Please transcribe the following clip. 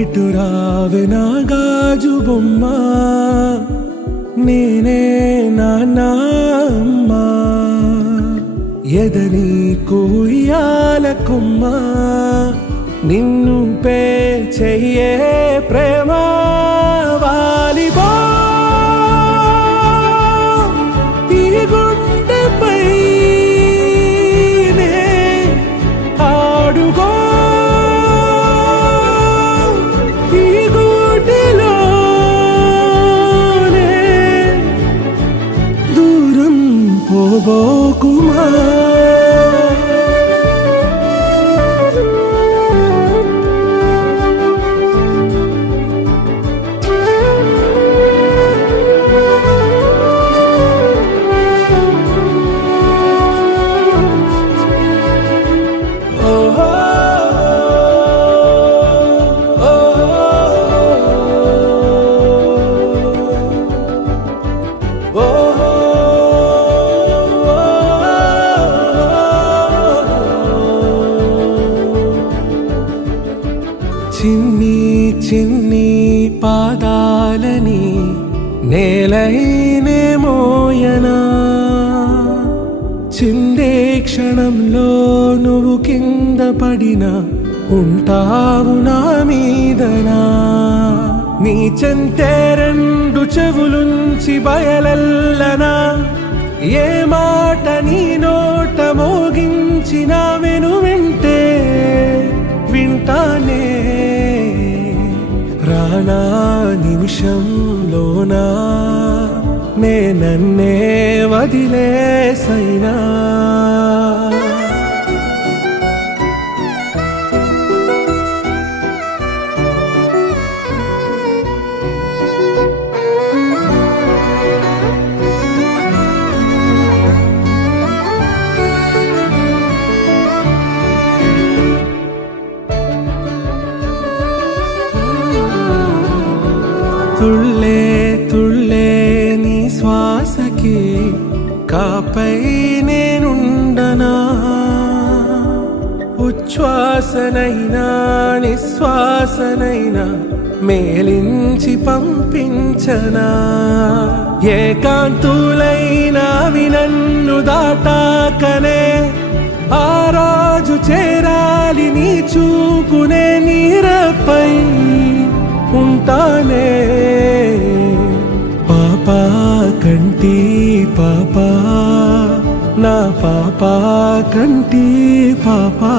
ఇటు రావే నా గాజు బొమ్మ, నేనే నాన్న అమ్మా. ఎదని కుయ్యాల కొమ్మ, నిన్ను పే చెయ్యే ప్రేమ వాలిబా. ఈ గుండెపై నే ఆడుకో, ఈ గుడిలోనే దూరం పోబోకుమా. చిన్ని చిన్ని పాదాలని నేలైనే మోయనా, చిందే క్షణంలో నువ్వు కింద పడినా ఉంటావు నా మీదనా. నీ చెంతే రెండు చెవులుంచి బయలెల్లనా, ఏ మాట నీ నోట మోగించిన వెను వింటే వింటానే. రానా నిమిషంలోనా నే నన్నే వదిలేసైనా. తుళ్ళే తుళ్ళే నీ శ్వాసకి కాపై నేనుండనా, ఉచ్ఛ్వాసనైనా నిశ్వాసనైనా మేలించి పంపించనా. ఏకాంతులైనవి నన్ను దాటాకనే ఆ రోజు చేరాలి నీ చూపునే నీరపై ఉంటానే. పాపా కంటి పాపా, నా పాపా కంటి పాపా.